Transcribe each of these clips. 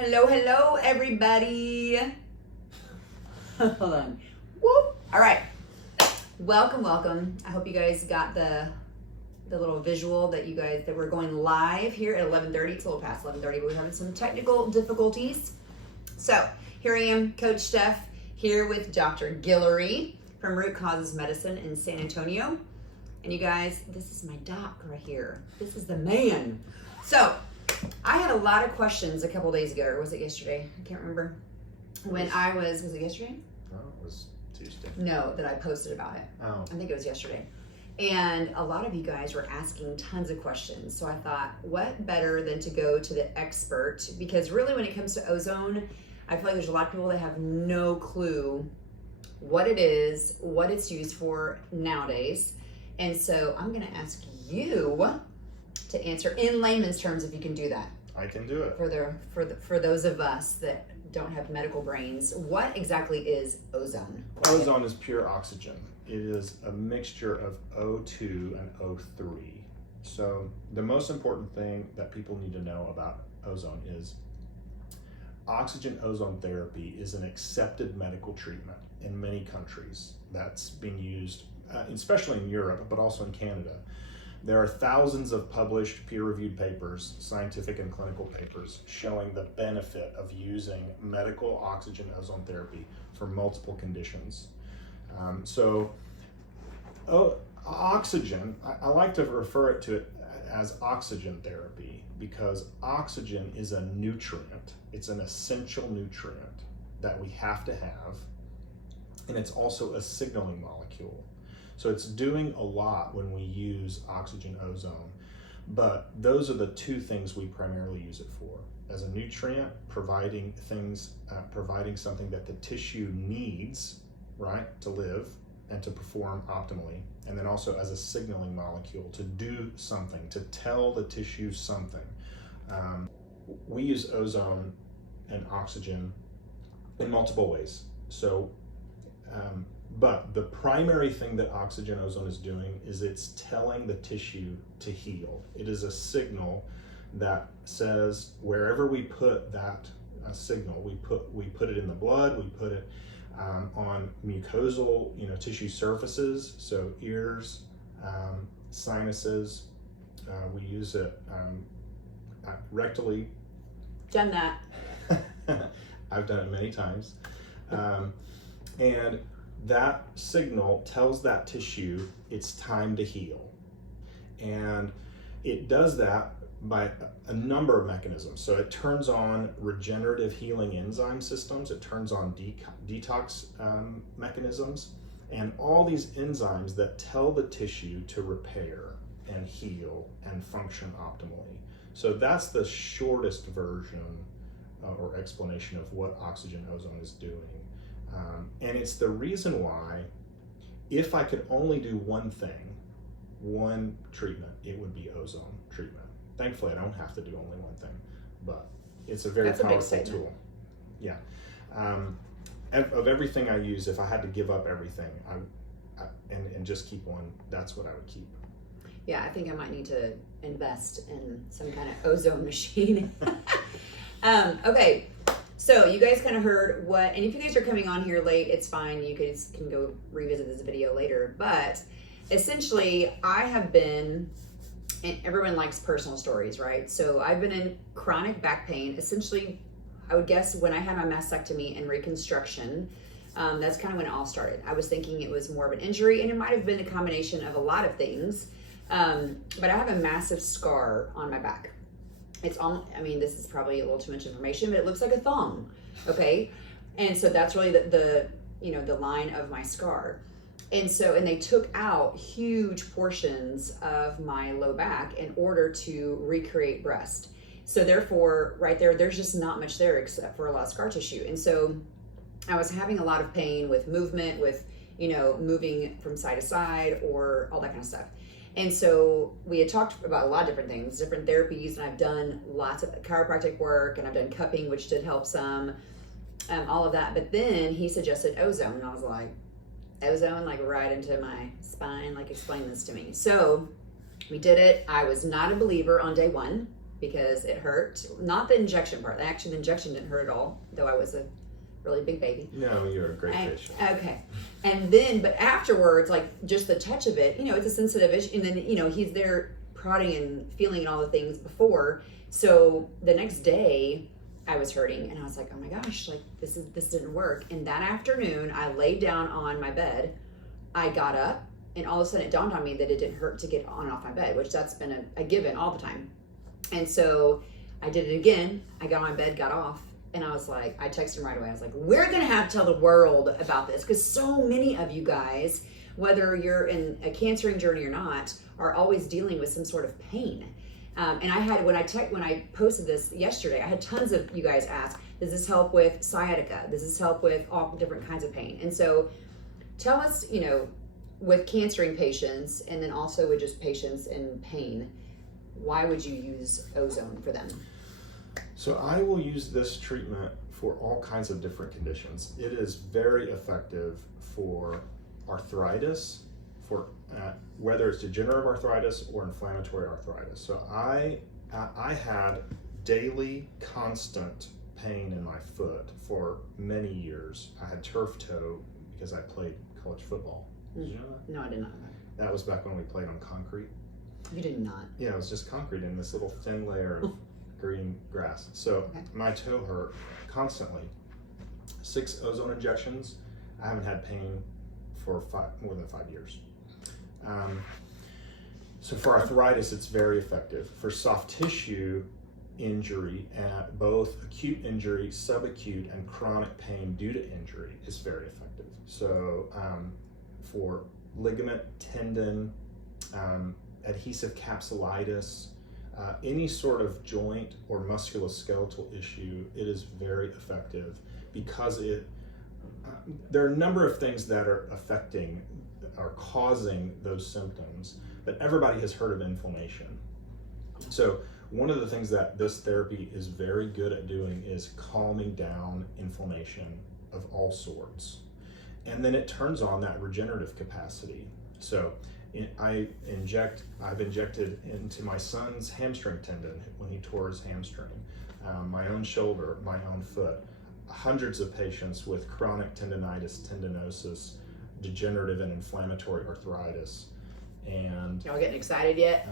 Hello, everybody. Hold on. Whoop. All right. Welcome. I hope you guys got the little visual that we're going live here at 11:30. It's a little past 11:30, but we're having some technical difficulties. So here I am, Coach Steph, here with Dr. Guillory from Root Causes Medicine in San Antonio. And you guys, this is my doc right here. This is the man. So I had a lot of questions a couple days ago, or was it yesterday? I can't remember. Was it yesterday? No, it was Tuesday. No, that I posted about it. Oh. I think it was yesterday. And a lot of you guys were asking tons of questions. So I thought, what better than to go to the expert? Because really when it comes to ozone, I feel like there's a lot of people that have no clue what it is, what it's used for nowadays. And so I'm gonna ask you to answer in layman's terms, if you can do that. I can do it. For those of us that don't have medical brains, what exactly is ozone? Ozone is pure oxygen. It is a mixture of O2 and O3. So the most important thing that people need to know about ozone is oxygen ozone therapy is an accepted medical treatment in many countries that's being used, especially in Europe, but also in Canada. There are thousands of published peer-reviewed papers, scientific and clinical papers, showing the benefit of using medical oxygen ozone therapy for multiple conditions. Oxygen, I like to refer to it as oxygen therapy because oxygen is a nutrient. It's an essential nutrient that we have to have, and it's also a signaling molecule. So it's doing a lot when we use oxygen ozone, but those are the two things we primarily use it for. As a nutrient, providing something that the tissue needs, right, to live and to perform optimally, and then also as a signaling molecule to do something, to tell the tissue something. We use ozone and oxygen in multiple ways. But the primary thing that oxygen ozone is doing is it's telling the tissue to heal. It is a signal that says wherever we put that signal, we put it in the blood, we put it on mucosal, tissue surfaces, so ears, sinuses. We use it rectally. Done that. I've done it many times, and that signal tells that tissue it's time to heal. And it does that by a number of mechanisms. So it turns on regenerative healing enzyme systems, it turns on detox mechanisms, and all these enzymes that tell the tissue to repair and heal and function optimally. So that's the shortest version or explanation of what oxygen ozone is doing. And it's the reason why, if I could only do one thing, one treatment, it would be ozone treatment. Thankfully, I don't have to do only one thing, but it's a very powerful tool. Yeah. Of everything I use, if I had to give up everything and just keep one, that's what I would keep. Yeah, I think I might need to invest in some kind of ozone machine. Okay. So you guys kind of heard and if you guys are coming on here late, it's fine. You guys can go revisit this video later. But essentially, I have been, and everyone likes personal stories, right? So I've been in chronic back pain. Essentially, I would guess when I had my mastectomy and reconstruction, that's kind of when it all started. I was thinking it was more of an injury, and it might have been a combination of a lot of things. But I have a massive scar on my back. It's this is probably a little too much information, but it looks like a thong, okay? And so that's really the line of my scar. And they took out huge portions of my low back in order to recreate breast. So therefore, right there's just not much there except for a lot of scar tissue. And so I was having a lot of pain with movement, with, moving from side to side or all that kind of stuff. And so we had talked about a lot of different things, different therapies, and I've done lots of chiropractic work, and I've done cupping, which did help some, all of that. But then he suggested ozone, and I was like, ozone, like right into my spine, like explain this to me. So we did it. I was not a believer on day one. because it hurt. Not the injection part. Actually, the injection didn't hurt at all, though I was a really big baby. No, you're a great fish. Okay. And then, but afterwards, like just the touch of it, it's a sensitive issue. And then, he's there prodding and feeling and all the things before. So the next day I was hurting and I was like, oh my gosh, like this didn't work. And that afternoon I laid down on my bed. I got up and all of a sudden it dawned on me that it didn't hurt to get on and off my bed, which that's been a given all the time. And so I did it again. I got on my bed, got off. And I was like, I texted him right away. I was like, we're going to have to tell the world about this because so many of you guys, whether you're in a cancering journey or not, are always dealing with some sort of pain. And I had, when I posted this yesterday, I had tons of you guys ask, does this help with sciatica? Does this help with all different kinds of pain? And so tell us, with cancering patients and then also with just patients in pain, why would you use Ozone for them? So I will use this treatment for all kinds of different conditions. It is very effective for arthritis, for whether it's degenerative arthritis or inflammatory arthritis. So I had daily constant pain in my foot for many years. I had turf toe because I played college football. Did you know that? No, I did not know that. That was back when we played on concrete. You did not? Yeah, it was just concrete in this little thin layer of green grass. So my toe hurt constantly. 6 ozone injections. I haven't had pain for more than 5 years. So for arthritis, it's very effective. For soft tissue injury, both acute injury, subacute, and chronic pain due to injury is very effective. So for ligament, tendon, adhesive capsulitis, any sort of joint or musculoskeletal issue, it is very effective because there are a number of things that are causing those symptoms, but everybody has heard of inflammation. So one of the things that this therapy is very good at doing is calming down inflammation of all sorts. And then it turns on that regenerative capacity. So I've injected into my son's hamstring tendon when he tore his hamstring, my own shoulder, my own foot, hundreds of patients with chronic tendonitis, tendinosis, degenerative and inflammatory arthritis. And y'all getting excited yet?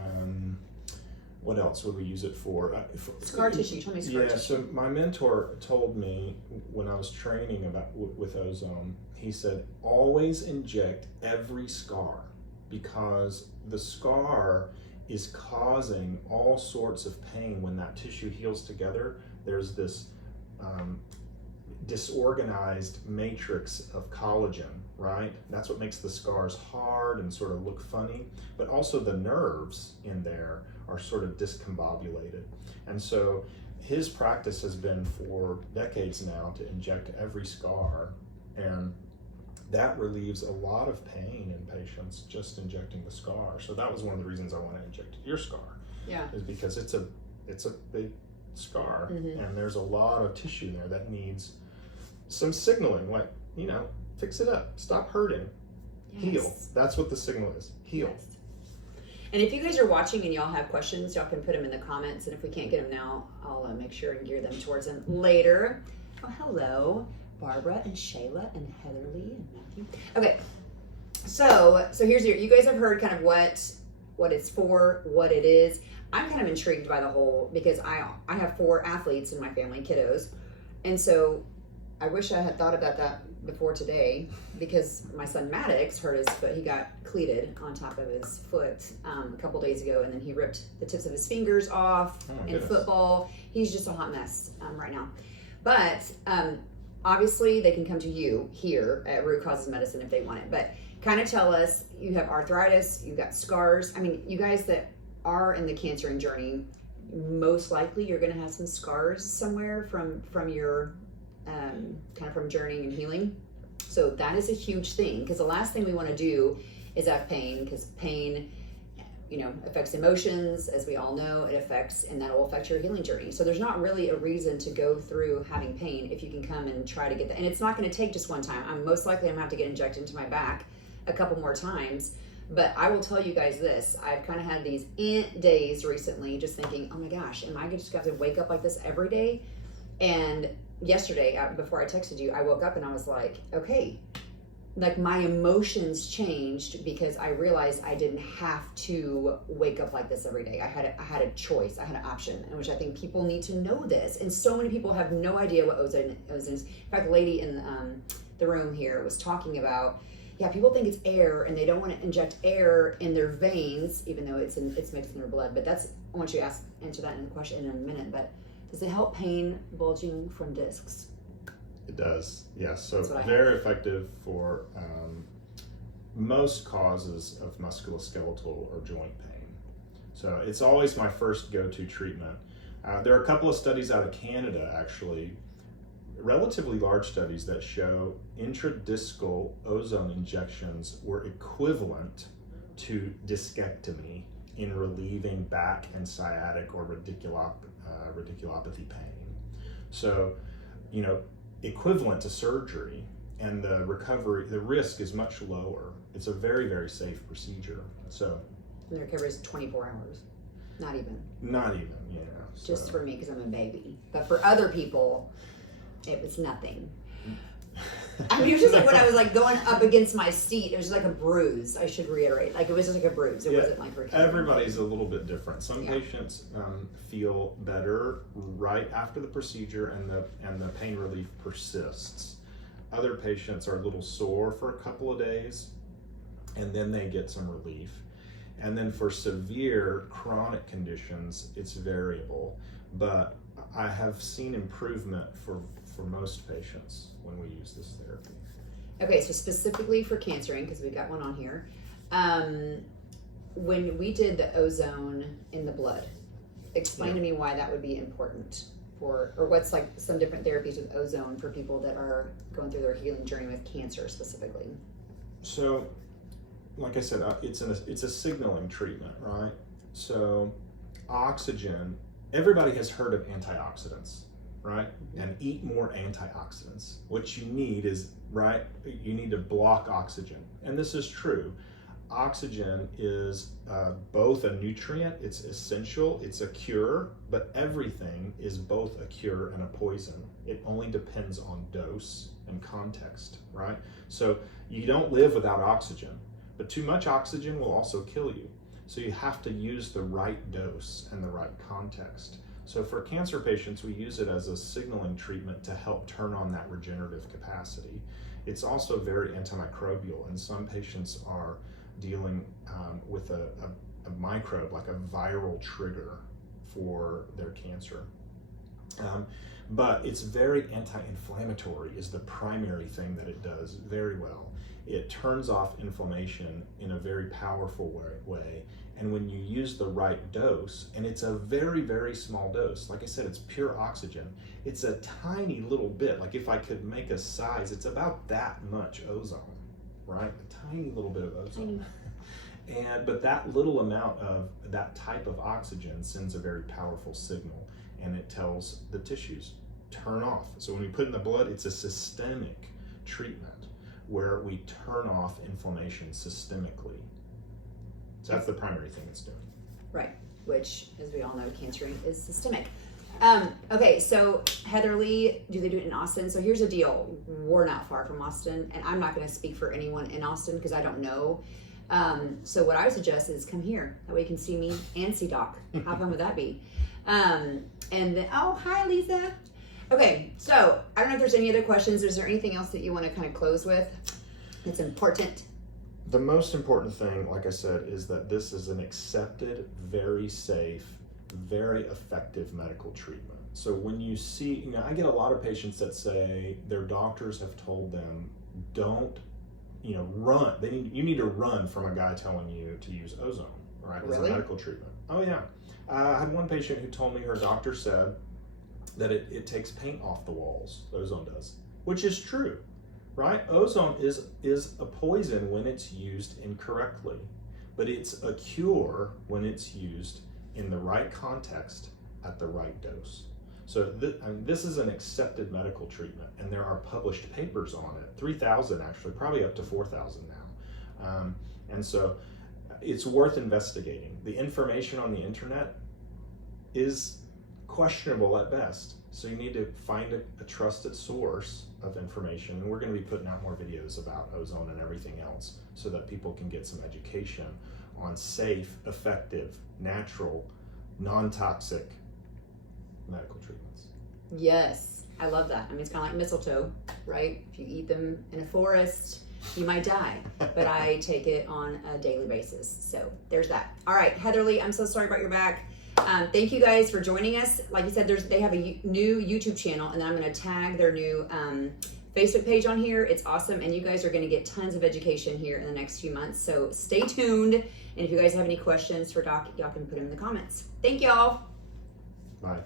What else would we use it for? Scar tissue. Tell me scar tissue. So my mentor told me when I was training with Ozone, he said, always inject every scar, because the scar is causing all sorts of pain. When that tissue heals together, there's this disorganized matrix of collagen, right? That's what makes the scars hard and sort of look funny, but also the nerves in there are sort of discombobulated. And so his practice has been for decades now to inject every scar, and that relieves a lot of pain in patients just injecting the scar. So that was one of the reasons I want to inject your scar. Yeah. Is because it's a big scar, and there's a lot of tissue there that needs some signaling, like, fix it up, stop hurting, heal. That's what the signal is, heal. Yes. And if you guys are watching and y'all have questions, y'all can put them in the comments, and if we can't get them now, I'll make sure and gear them towards them later. Oh, hello, Barbara and Shayla and Heatherly and Matthew. Okay, so here's you guys have heard kind of what it's for, what it is. I'm kind of intrigued by the whole, because I have 4 athletes in my family, kiddos, and so I wish I had thought about that before today, because my son Maddox hurt his foot. He got cleated on top of his foot a couple days ago, and then he ripped the tips of his fingers off in football. He's just a hot mess right now. But obviously they can come to you here at Root Causes Medicine if they want it. But kind of tell us, you have arthritis, you've got scars. I mean, you guys that are in the cancering journey, most likely you're going to have some scars somewhere from your kind of from journeying and healing. So that is a huge thing, because the last thing we want to do is have pain, because pain, affects emotions, as we all know. It affects, and that will affect your healing journey. So there's not really a reason to go through having pain if you can come and try to get that. And it's not going to take just one time. I'm most likely going to have to get injected into my back a couple more times. But I will tell you guys this. I've kind of had these days recently just thinking, oh my gosh, am I just going to wake up like this every day? And yesterday, before I texted you, I woke up and I was like, okay, like my emotions changed because I realized I didn't have to wake up like this every day. I had a choice, I had an option, and which I think people need to know this. And so many people have no idea what ozone is. In fact, the lady in the room here was talking about, yeah, people think it's air and they don't want to inject air in their veins, even though it's mixed in their blood. But I want you to answer that in the question in a minute. But does it help pain bulging from discs? It does, yes. So very effective for most causes of musculoskeletal or joint pain. So it's always my first go-to treatment. There are a couple of studies out of Canada, actually, relatively large studies that show intradiscal ozone injections were equivalent to discectomy in relieving back and sciatic or radiculopathy pain. So, equivalent to surgery, and the risk is much lower. It's a very, very safe procedure. So, and the recovery is 24 hours. Not even, yeah. Just for me, because I'm a baby. But for other people, it was nothing. I mean, it was just like when I was like going up against my seat, it was just like a bruise. I should reiterate, like it was just like a bruise. It wasn't like recovery. Everybody's a little bit different. Some patients feel better right after the procedure, and the pain relief persists. Other patients are a little sore for a couple of days, and then they get some relief. And then for severe chronic conditions, it's variable. But I have seen improvement for most patients when we use this therapy. Okay, so specifically for cancering, because we've got one on here, when we did the ozone in the blood, explain to me why that would be important or what's like some different therapies with ozone for people that are going through their healing journey with cancer specifically. So, like I said, it's a signaling treatment, right? So, oxygen, everybody has heard of antioxidants, right? And eat more antioxidants. What you need is, right, you need to block oxygen. And this is true. Oxygen is both a nutrient, it's essential, it's a cure, but everything is both a cure and a poison. It only depends on dose and context, right? So you don't live without oxygen, but too much oxygen will also kill you. So you have to use the right dose and the right context. So for cancer patients, we use it as a signaling treatment to help turn on that regenerative capacity. It's also very antimicrobial, and some patients are dealing with a microbe, like a viral trigger for their cancer. But it's very anti-inflammatory is the primary thing that it does very well. It turns off inflammation in a very powerful way. And when you use the right dose, and it's a very, very small dose, like I said, it's pure oxygen. It's a tiny little bit, like if I could make a size, it's about that much ozone, right? A tiny little bit of ozone. But that little amount of that type of oxygen sends a very powerful signal, and it tells the tissues, turn off. So when we put in the blood, it's a systemic treatment where we turn off inflammation systemically. So that's the primary thing it's doing. Right, which, as we all know, cancer is systemic. Okay, so Heatherly, do they do it in Austin? So here's the deal. We're not far from Austin, and I'm not going to speak for anyone in Austin because I don't know. So what I suggest is come here. That way you can see me and see Doc. How fun would that be? And then, oh, hi, Lisa. Okay, so I don't know if there's any other questions. Is there anything else that you want to kind of close with that's important? The most important thing, like I said, is that this is an accepted, very safe, very effective medical treatment. So when you see, I get a lot of patients that say their doctors have told them, don't, run. You need to run from a guy telling you to use ozone, right? As a medical treatment. Oh yeah. I had one patient who told me her doctor said that it takes paint off the walls, ozone does, which is true. Right? Ozone is a poison when it's used incorrectly, but it's a cure when it's used in the right context at the right dose. So this is an accepted medical treatment, and there are published papers on it, 3,000 actually, probably up to 4,000 now. And so it's worth investigating. The information on the internet is questionable at best. So you need to find a trusted source of information. And we're going to be putting out more videos about ozone and everything else so that people can get some education on safe, effective, natural, non-toxic medical treatments. Yes, I love that. I mean, it's kind of like mistletoe, right? If you eat them in a forest, you might die, but I take it on a daily basis. So there's that. All right, Heatherly, I'm so sorry about your back. Thank you guys for joining us. Like you said, they have a new YouTube channel, and then I'm going to tag their new Facebook page on here. It's awesome, and you guys are going to get tons of education here in the next few months. So stay tuned, and if you guys have any questions for Doc, y'all can put them in the comments. Thank y'all. Bye.